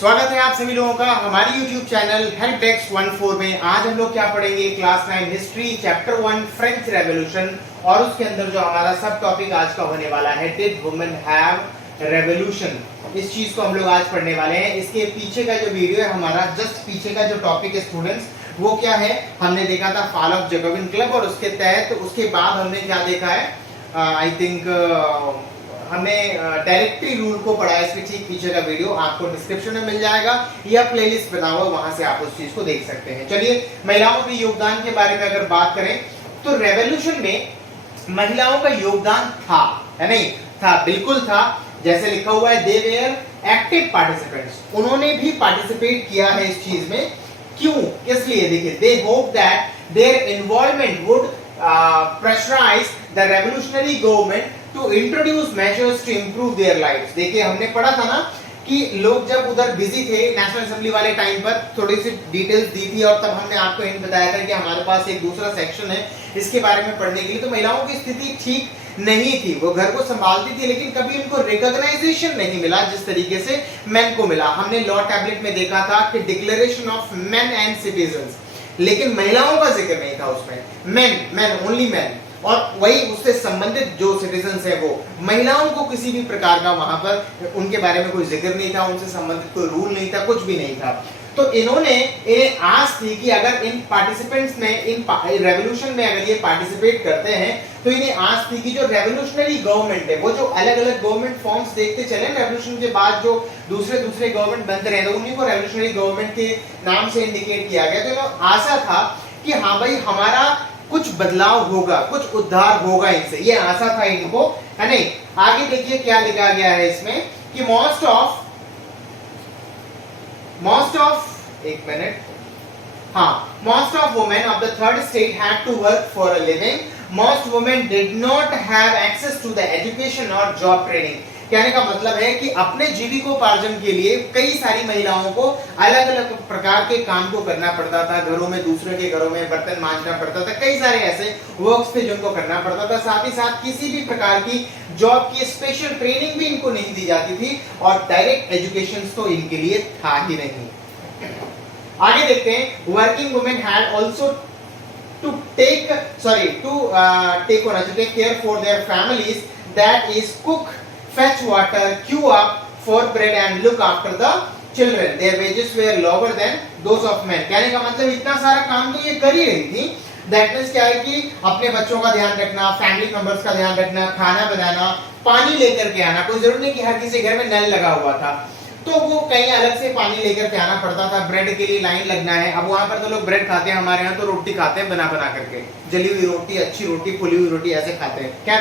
स्वागत है आप सभी लोगों का हमारे YouTube चैनल हेल्प डेस्क 14 में। आज हम लोग क्या पढ़ेंगे, class 9 history chapter 1 French revolution, और उसके अंदर जो हमारा सब टॉपिक आज का होने वाला है डिड वुमेन हैव रेवोल्यूशन। इस चीज को हम लोग आज पढ़ने वाले हैं। इसके पीछे का जो वीडियो है हमारा, जस्ट पीछे का जो टॉपिक है स्टूडेंट्स, वो क्या है, हमने देखा था फॉल ऑफ जैकोबिन क्लब, और उसके तहत उसके बाद हमने क्या देखा है, आई थिंक हमने डायरेक्टरी रूल को पढ़ा है। इसके ठीक पीछे का वीडियो आपको डिस्क्रिप्शन में मिल जाएगा या प्लेलिस्ट बना हुआ, वहां से आप उस चीज को देख सकते हैं। चलिए, महिलाओं के योगदान के बारे में अगर बात करें तो रेवोल्यूशन में महिलाओं का योगदान था या नहीं था? बिल्कुल था। जैसे लिखा हुआ है, दे वेयर एक्टिव पार्टिसिपेंट्स, उन्होंने भी पार्टिसिपेट किया है इस चीज में। क्यों, किस लिए? देखिए, they hope that their involvement would pressurise the revolutionary government to introduce measures to improve their lives. देखिए, हमने पढ़ा था ना कि लोग जब उधर बिजी थे नेशनल असेंबली वाले टाइम पर, थोड़ी सी डिटेल्स दी थी, और तब हमने आपको हिंट बताया था कि हमारे पास एक दूसरा सेक्शन है इसके बारे में पढ़ने के लिए। तो महिलाओं की स्थिति ठीक नहीं थी, वो घर को संभालती थी, लेकिन कभी उनको रिकॉग्नाइजेशन नहीं मिला जिस तरीके से मेन को मिला। हमने लॉ टैबलेट में देखा था कि declaration of main and citizens, लेकिन महिलाओं का जिक्र नहीं था उसमें। मेन ओनली मेन, और वही उससे संबंधित जो सिटीजन्स है वो, महिलाओं को किसी भी प्रकार का वहां पर उनके बारे में कोई जिक्र नहीं था, उनसे संबंधित कोई रूल नहीं था, कुछ भी नहीं था। तो इन्हें आस थी कि अगर इन पार्टिसिपेंट्स में, इन रेवोल्यूशन में अगर ये पार्टिसिपेट करते हैं, तो इन्हें आस थी कि जो रेवोल्यूशनरी गवर्नमेंट है, वो जो अलग अलग गवर्नमेंट फॉर्म्स देखते चले रेवोल्यूशन के बाद, जो दूसरे गवर्नमेंट बनते रहे, तो उन्हीं को रेवोल्यूशनरी गवर्नमेंट के नाम से इंडिकेट किया गया। तो इन्हें आशा था कि हाँ भाई, हमारा कुछ बदलाव होगा, कुछ उद्धार होगा इनसे, ये आशा था इनको, है नहीं। आगे देखिए क्या लिखा गया है इसमें कि most of women of the third state had to work for a living. Most women did not have access to the education और जॉब ट्रेनिंग। कहने का मतलब है कि अपने जीविकोपार्जन के लिए कई सारी महिलाओं को अलग अलग प्रकार के काम को करना पड़ता था। घरों में, दूसरे के घरों में बर्तन मांजना पड़ता था, कई सारे ऐसे वर्क्स थे जिनको करना पड़ता था। साथ ही साथ किसी भी प्रकार की जॉब की स्पेशल ट्रेनिंग भी इनको नहीं दी जाती थी, और डायरेक्ट एजुकेशन तो इनके लिए था ही नहीं। आगे देखते हैं, working women had also to take care for their families, that is cook, fetch water, queue up for bread and look after the children. Their wages were lower than those of men. कहने का मतलब इतना सारा काम तो ये कर ही रही थी। That means क्या है कि अपने बच्चों का ध्यान रखना, फैमिली मेंबर्स का ध्यान रखना, खाना बनाना, पानी लेकर के आना। कोई जरूरी नहीं कि हर किसी घर में नल लगा हुआ था, तो वो कहीं अलग से पानी लेकर के आना पड़ता था। ब्रेड के लिए लाइन लगना है। अब वहां पर तो लोग ब्रेड खाते हैं, हमारे यहाँ तो रोटी खाते हैं बना करके, जली हुई रोटी, अच्छी रोटी, फुली हुई रोटी, ऐसे खाते हैं। क्या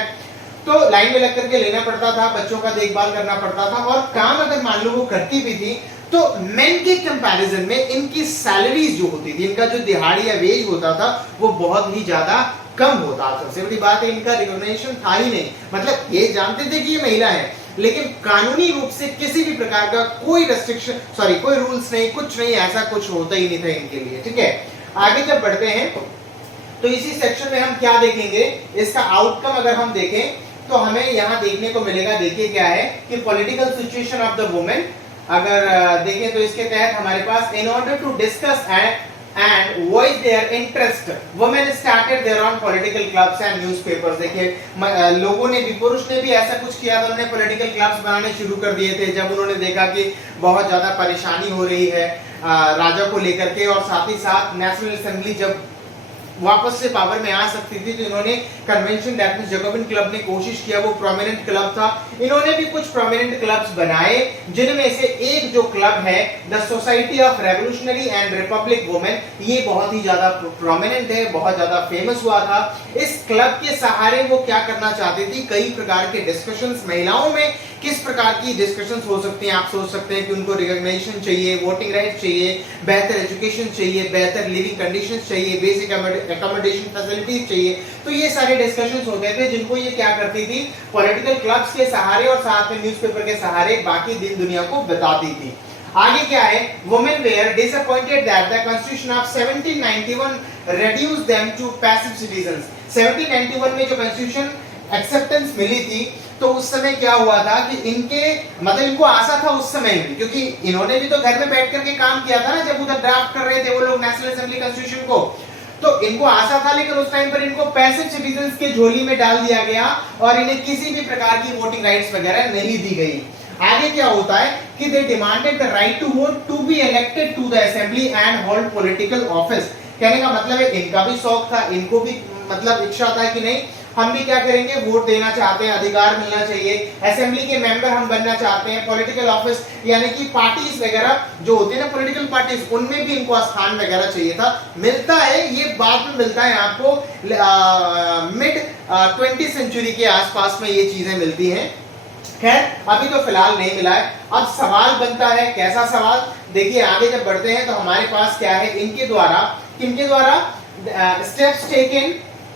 तो लाइन में लग करके लेना पड़ता था, बच्चों का देखभाल करना पड़ता था, और काम अगर मान लो वो करती भी थी तो मेन के कंपैरिजन में इनकी सैलरीज जो होती थी, इनका जो दिहाड़ी या वेज होता था, वो बहुत ही ज्यादा कम होता था। सबसे बड़ी बात है, इनका रिकॉग्निशन था ही नहीं। मतलब ये जानते थे कि ये महिला है, लेकिन कानूनी रूप से किसी भी प्रकार का कोई रेस्ट्रिक्शन, कोई रूल्स नहीं, कुछ नहीं, ऐसा कुछ होता ही नहीं था इनके लिए। ठीक है, आगे जब बढ़ते हैं तो इसी सेक्शन में हम क्या देखेंगे, इसका आउटकम अगर हम देखें तो हमें यहाँ देखने को मिलेगा। देखिए क्या है कि political situation of the women अगर देखें तो इसके तहत हमारे पास, in order to discuss and voice their interest, women started their own political clubs and newspapers. देखिए, लोगों ने भी, पुरुष ने भी ऐसा कुछ किया था, उन्होंने पॉलिटिकल क्लब्स बनाने शुरू कर दिए थे जब उन्होंने देखा कि बहुत ज्यादा परेशानी हो रही है राजा को लेकर के, और साथ ही साथ नेशनल असेंबली जब वापस से पावर में आ सकती थी तो इन्होंने convention that means Jacobin club ने कोशिश किया, वो प्रोमिनेंट क्लब था। इन्होंने भी कुछ प्रोमिनेंट क्लब्स बनाए, जिनमें से एक जो क्लब है the society of revolutionary and Republic women, ये बहुत ही ज्यादा प्रोमिनेंट है, बहुत ज्यादा फेमस हुआ था। इस क्लब के सहारे वो क्या करना चाहती थी, कई प्रकार के डिस्कशंस, महिलाओं में किस प्रकार की डिस्कशंस हो सकती हैं। आप सोच सकते हैं कि उनको रिकॉग्निशन चाहिए, वोटिंग राइट चाहिए, बेहतर एजुकेशन चाहिए, बेहतर लिविंग कंडीशंस चाहिए, बेसिक एकोमोडेशन फैसिलिटीज चाहिए। तो ये सारे डिस्कशंस होते थे जिनको ये क्या करती थी, पॉलिटिकल क्लब्स के सहारे और साथ में न्यूज़पेपर के सहारे बाकी दिन दुनिया को बताती थी। आगे क्या है, women were disappointed that the constitution of 1791 reduced them to passive citizens। 1791 में जो कॉन्स्टिट्यूशन एक्सेप्टेंस मिली थी, तो उस समय क्या हुआ था कि इनके मतलब इनको आशा था उस समय भी, क्योंकि इन्होंने भी तो घर में बैठ करके काम किया था ना जब उधर ड्राफ्ट कर रहे थे वो लोग नेशनल असेंबली कॉन्स्टिट्यूशन को, तो इनको आशा था, लेकिन उस टाइम पर इनको पैसिव सिटीजन्स के झोली में डाल दिया गया और इन्हें किसी भी प्रकार की वोटिंग राइट्स वगैरह नहीं दी गई। आगे क्या होता है कि they demanded the right to vote to be elected to the assembly and hold political office. कहने का मतलब है इनका भी शौक था, इनको भी मतलब इच्छा था कि नहीं हम भी क्या करेंगे, वोट देना चाहते हैं, अधिकार मिलना चाहिए, असेंबली के मेंबर हम बनना चाहते हैं, पॉलिटिकल ऑफिस यानी कि पार्टीज वगैरह जो होती है ना पॉलिटिकल पार्टीज, उनमें भी इनको स्थान वगैरह चाहिए था। मिलता है, ये बाद में मिलता है आपको मिड 20th सेंचुरी के आसपास में ये चीजें मिलती हैं। खैर अभी तो फिलहाल नहीं मिला है। अब सवाल बनता है, कैसा सवाल, देखिए आगे जब बढ़ते हैं तो हमारे पास क्या है, इनके द्वारा, किनके द्वारा,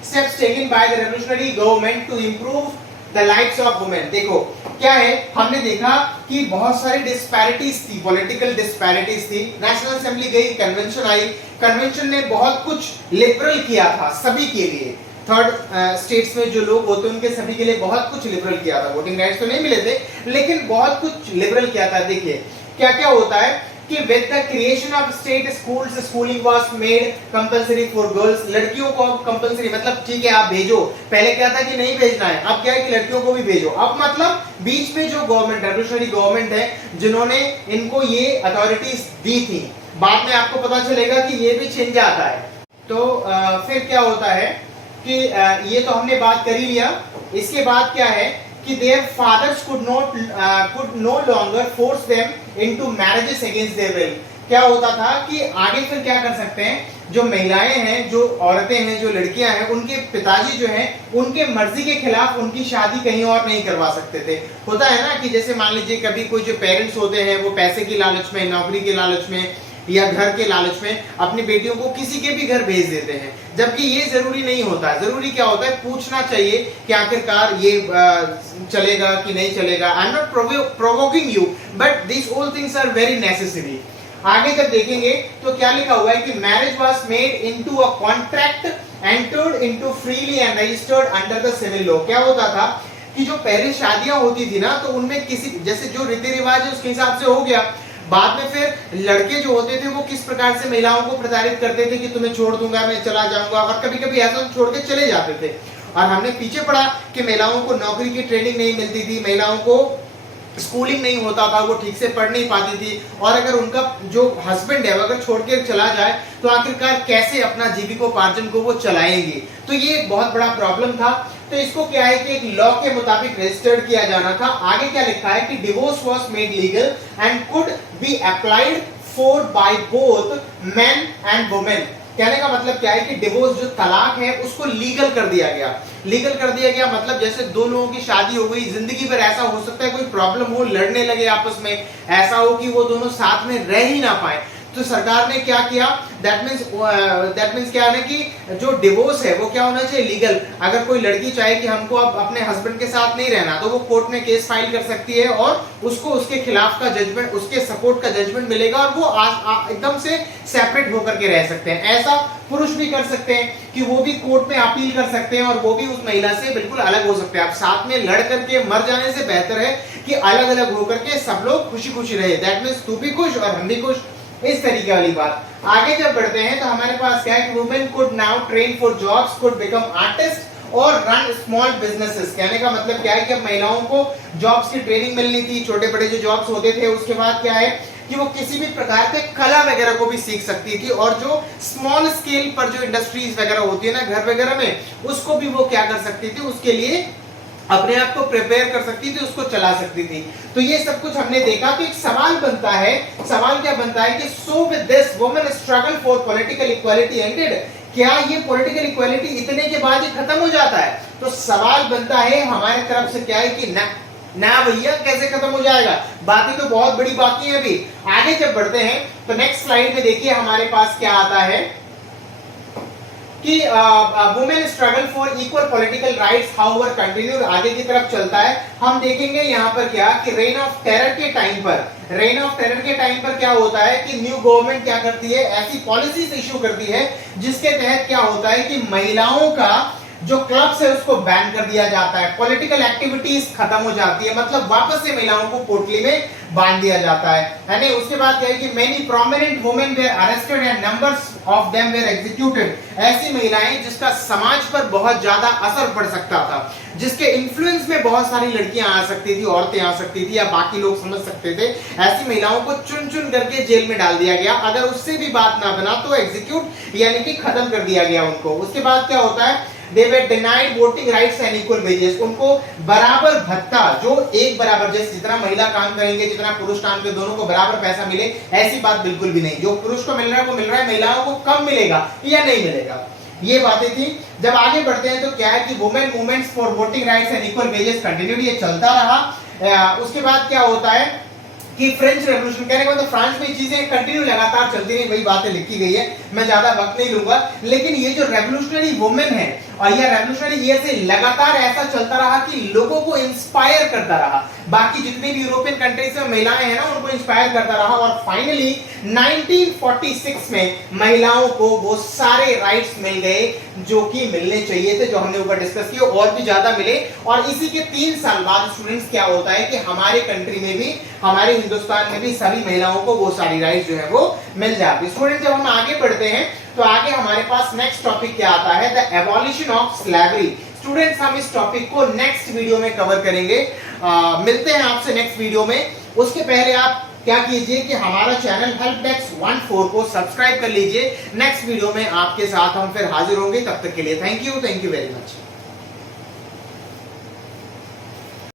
steps taken by the revolutionary government to improve the lives of women। देखो क्या है, हमने देखा कि बहुत सारी डिस्पैरिटीज थी, पॉलिटिकल डिस्पैरिटीज थी। नेशनल असेंबली गई, कन्वेंशन आई, कन्वेंशन ने बहुत कुछ लिबरल किया था सभी के लिए, थर्ड स्टेट्स में जो लोग होते हैं उनके सभी के लिए बहुत कुछ लिबरल किया था। वोटिंग राइट्स तो नहीं मिले थे लेकिन बहुत कुछ लिबरल किया था। देखिए क्या क्या होता है कि with the creation of state schools schooling was made compulsory for girls. लड़कियों को अब कंपलसरी, मतलब ठीक है आप भेजो, पहले क्या था कि नहीं भेजना है, अब क्या है कि लड़कियों को भी भेजो। अब मतलब बीच में जो गवर्नमेंट, रेवोल्यूशनरी गवर्नमेंट है जिन्होंने इनको ये अथॉरिटीज दी थी, बाद में आपको पता चलेगा कि ये भी छिन जाता है। तो फिर क्या होता है कि ये तो हमने बात कर ही लिया। इसके बाद क्या है कि their fathers could no longer force them into marriages against their will। क्या होता था कि आगे फिर क्या कर सकते हैं, जो महिलाएं हैं, जो औरतें हैं, जो लड़कियां हैं, उनके पिताजी जो हैं उनके मर्जी के खिलाफ उनकी शादी कहीं और नहीं करवा सकते थे। होता है ना कि जैसे मान लीजिए कभी कोई जो पेरेंट्स होते हैं वो पैसे की लालच में, नौकरी के लालच में या घर के लालच में अपनी बेटियों को किसी के भी घर भेज देते हैं, जबकि ये जरूरी नहीं होता है। जरूरी क्या होता है, पूछना चाहिए कि आखिरकार ये चलेगा कि नहीं चलेगा। I am not provoking you but this all things are very necessary. आगे जब देखेंगे तो क्या लिखा हुआ है कि marriage was made into a contract entered into freely and registered under the civil law. क्या होता था कि जो पहले शादियां होती थी ना, तो उनमें किसी जैसे जो रीति रिवाज है उसके हिसाब से हो गया। बाद में फिर लड़के जो होते थे वो किस प्रकार से महिलाओं को प्रताड़ित करते थे कि तुम्हें छोड़ दूंगा, मैं चला जाऊंगा, और कभी कभी ऐसा छोड़ के चले जाते थे। और हमने पीछे पढ़ा कि महिलाओं को नौकरी की ट्रेनिंग नहीं मिलती थी, महिलाओं को स्कूलिंग नहीं होता था, वो ठीक से पढ़ नहीं पाती थी, और अगर उनका जो हस्बैंड है वो अगर छोड़ के चला जाए तो आखिरकार कैसे अपना जीविकोपार्जन को वो चलाएंगी। तो ये एक बहुत बड़ा प्रॉब्लम था। तो इसको क्या है कि एक लॉ के मुताबिक रजिस्टर्ड किया जाना था। आगे क्या लिखा है कि divorce was made legal and could be applied for by both men and women. कहने का मतलब क्या है कि डिवोर्स जो तलाक है उसको लीगल कर दिया गया। लीगल कर दिया गया मतलब जैसे दो लोगों की शादी हो गई, जिंदगी भर ऐसा हो सकता है कोई प्रॉब्लम हो, लड़ने लगे आपस में, ऐसा हो कि वो दोनों साथ में रह ही ना पाए, तो सरकार ने क्या किया, दैट मीन्स क्या है कि जो डिवोर्स है वो क्या होना चाहिए, लीगल। अगर कोई लड़की चाहे कि हमको अब अपने हस्बैंड के साथ नहीं रहना, तो वो कोर्ट में केस फाइल कर सकती है और उसको उसके खिलाफ का जजमेंट, उसके सपोर्ट का जजमेंट मिलेगा और वो एकदम से सेपरेट होकर के रह सकते हैं। ऐसा पुरुष भी कर सकते हैं कि वो भी कोर्ट में अपील कर सकते हैं और वो भी उस महिला से बिल्कुल अलग हो सकते हैं। आप साथ में लड़ करके मर जाने से बेहतर है कि अलग अलग होकर के सब लोग खुशी खुशी रहे। दैट मीन्स तू भी खुश और हम भी खुश, इस तरीके वाली बात। आगे जब बढ़ते हैं तो हमारे पास क्या है, women could now train for jobs, could become artist और रन स्मॉल बिजनेसेस। कहने का मतलब क्या है कि अब महिलाओं को जॉब्स की ट्रेनिंग मिलनी थी, छोटे बड़े जो जॉब्स होते थे। उसके बाद क्या है कि वो किसी भी प्रकार के कला वगैरह को भी सीख सकती थी और जो स्मॉल स्केल पर जो इंडस्ट्रीज वगैरह होती है ना घर वगैरह में, उसको भी वो क्या कर सकती थी, उसके लिए अपने आप को प्रिपेयर कर सकती थी, उसको चला सकती थी। तो ये सब कुछ हमने देखा। तो एक सवाल बनता है, सवाल क्या बनता है कि so with this women struggle for political equality ended. क्या ये पॉलिटिकल इक्वालिटी इतने के बाद ही खत्म हो जाता है? तो सवाल बनता है हमारे तरफ से क्या है कि ना भैया, कैसे खत्म हो जाएगा, बातें तो बहुत बड़ी बाकी हैं अभी। आगे जब बढ़ते हैं तो नेक्स्ट स्लाइड में देखिए हमारे पास क्या आता है कि women struggle for equal political rights however continued. आगे की तरफ चलता है, हम देखेंगे यहाँ पर क्या कि रेन ऑफ टेरर के टाइम पर क्या होता है कि न्यू गवर्नमेंट क्या करती है, ऐसी पॉलिसीज इश्यू करती है जिसके तहत क्या होता है कि महिलाओं का जो क्लब्स है उसको बैन कर दिया जाता है, पॉलिटिकल एक्टिविटीज खत्म हो जाती है, मतलब वापस से महिलाओं को पोटली में बांध दिया जाता है यानी उसके बाद क्या है कि many prominent women where arrested and numbers of them were executed. ऐसी महिलाएं जिसका समाज पर बहुत ज्यादा असर पड़ सकता था, जिसके इन्फ्लुएंस में बहुत सारी लड़कियां आ सकती थी, औरतें आ सकती थी या बाकी लोग समझ सकते थे, ऐसी महिलाओं को चुन चुन करके जेल में डाल दिया गया। अगर उससे भी बात ना बना तो एग्जीक्यूट यानी कि खत्म कर दिया गया उनको। उसके बाद क्या होता है, they were denied voting rights and equal wages। उनको बराबर भत्ता, जो एक बराबर, जैसे जितना महिला काम करेंगे जितना पुरुष काम करेंगे दोनों को बराबर पैसा मिले, ऐसी बात बिल्कुल भी नहीं। जो पुरुष को मिल रहा है वो मिल रहा है, महिलाओं को कम मिलेगा या नहीं मिलेगा, ये बातें थी। जब आगे बढ़ते हैं तो क्या है कि women movements for voting rights and equal wages continued, ये चलता रहा। उसके बाद क्या होता है कि फ्रेंच रेवोल्यूशन, कहने का मतलब फ्रांस में चीजें कंटिन्यू लगातार चलती रही, वही बातें लिखी गई है, मैं ज्यादा वक्त नहीं लूंगा। लेकिन ये जो रेवोल्यूशनरी वुमेन है और ये रेवोल्यूशनरी ये से लगातार ऐसा चलता रहा कि लोगों को इंस्पायर करता रहा, बाकी जितनी भी यूरोपियन कंट्रीज में महिलाएं हैं ना उनको इंस्पायर करता रहा। और फाइनली 1946 में महिलाओं को वो सारे राइट्स मिल गए जो कि मिलने चाहिए थे, जो हमने ऊपर डिस्कस किए, और भी ज्यादा मिले। और इसी के 3 साल बाद स्टूडेंट्स क्या होता है कि हमारे कंट्री में भी, हमारे हिंदुस्तान में भी सभी महिलाओं को वो सारी राइट्स जो है वो मिल जाती है। स्टूडेंट जब हम आगे बढ़ते हैं तो आगे हमारे पास नेक्स्ट टॉपिक क्या आता है, the abolition of slavery. Students हम इस टॉपिक को नेक्स्ट वीडियो में कवर करेंगे। मिलते हैं आपसे नेक्स्ट वीडियो में। उसके पहले आप क्या कीजिए कि हमारा चैनल हेल्प डेस्क 14 को सब्सक्राइब कर लीजिए। नेक्स्ट वीडियो में आपके साथ हम फिर हाजिर होंगे, तब तक के लिए थैंक यू वेरी मच।